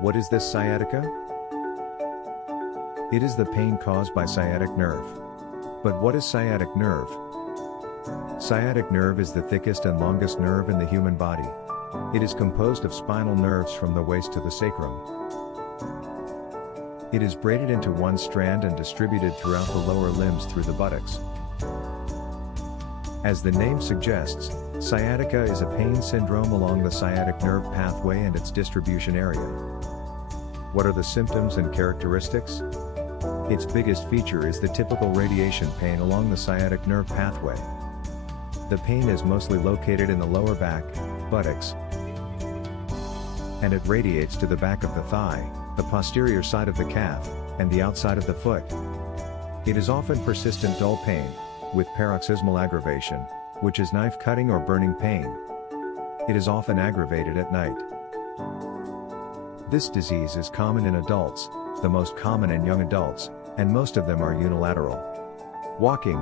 What is this sciatica? It is the pain caused by sciatic nerve. But what is sciatic nerve? Sciatic nerve is the thickest and longest nerve in the human body. It is composed of spinal nerves from the waist to the sacrum. It is braided into one strand and distributed throughout the lower limbs through the buttocks. As the name suggests, sciatica is a pain syndrome along the sciatic nerve pathway and its distribution area. What are the symptoms and characteristics? Its biggest feature is the typical radiation pain along the sciatic nerve pathway. The pain is mostly located in the lower back, buttocks, and it radiates to the back of the thigh, the posterior side of the calf, and the outside of the foot. It is often persistent dull pain, with paroxysmal aggravation, which is knife cutting or burning pain. It is often aggravated at night. This disease is common in adults, the most common in young adults, and most of them are unilateral. Walking,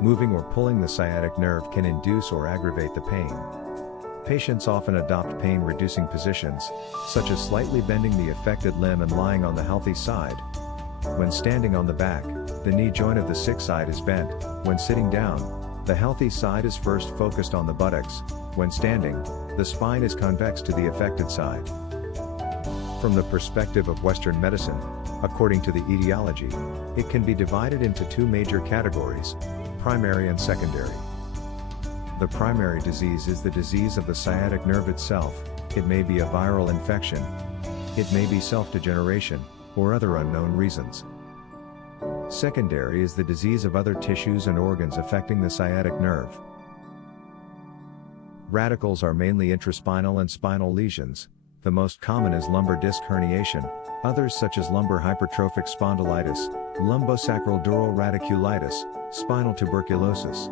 moving or pulling the sciatic nerve can induce or aggravate the pain. Patients often adopt pain-reducing positions, such as slightly bending the affected limb and lying on the healthy side. When standing on the back, the knee joint of the sick side is bent. When sitting down, the healthy side is first focused on the buttocks. When standing, the spine is convex to the affected side. From the perspective of Western medicine, according to the etiology, it can be divided into two major categories: primary and secondary. The primary disease is the disease of the sciatic nerve itself. It may be a viral infection. It may be self-degeneration, or other unknown reasons. Secondary is the disease of other tissues and organs affecting the sciatic nerve. Radicals are mainly intraspinal and spinal lesions. The most common is lumbar disc herniation, others such as lumbar hypertrophic spondylitis, lumbosacral dural radiculitis, spinal tuberculosis.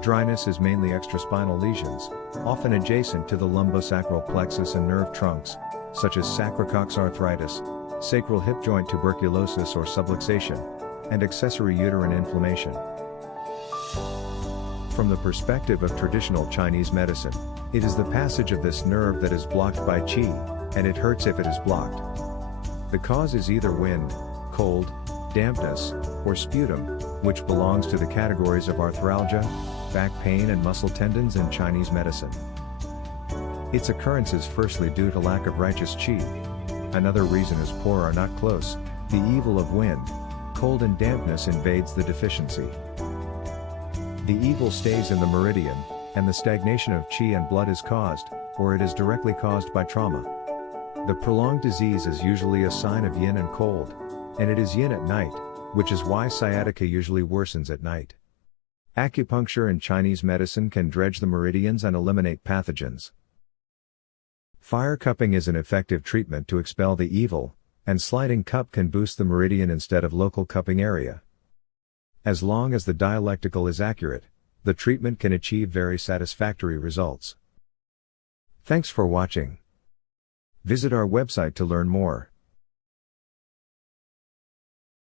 Dryness is mainly extraspinal lesions, often adjacent to the lumbosacral plexus and nerve trunks, such as sacrococc's arthritis, sacral hip joint tuberculosis or subluxation, and accessory uterine inflammation. From the perspective of traditional Chinese medicine, it is the passage of this nerve that is blocked by qi, and it hurts if it is blocked. The cause is either wind, cold, dampness, or sputum, which belongs to the categories of arthralgia, back pain and muscle tendons in Chinese medicine. Its occurrence is firstly due to lack of righteous qi. Another reason is poor or not close. The evil of wind, cold and dampness invades the deficiency. The evil stays in the meridian, and the stagnation of qi and blood is caused, or it is directly caused by trauma. The prolonged disease is usually a sign of yin and cold, and it is yin at night, which is why sciatica usually worsens at night. Acupuncture and Chinese medicine can dredge the meridians and eliminate pathogens. Fire cupping is an effective treatment to expel the evil, and sliding cup can boost the meridian instead of local cupping area. As long as the dialectical is accurate, the treatment can achieve very satisfactory results. Thanks for watching. Visit our website to learn more.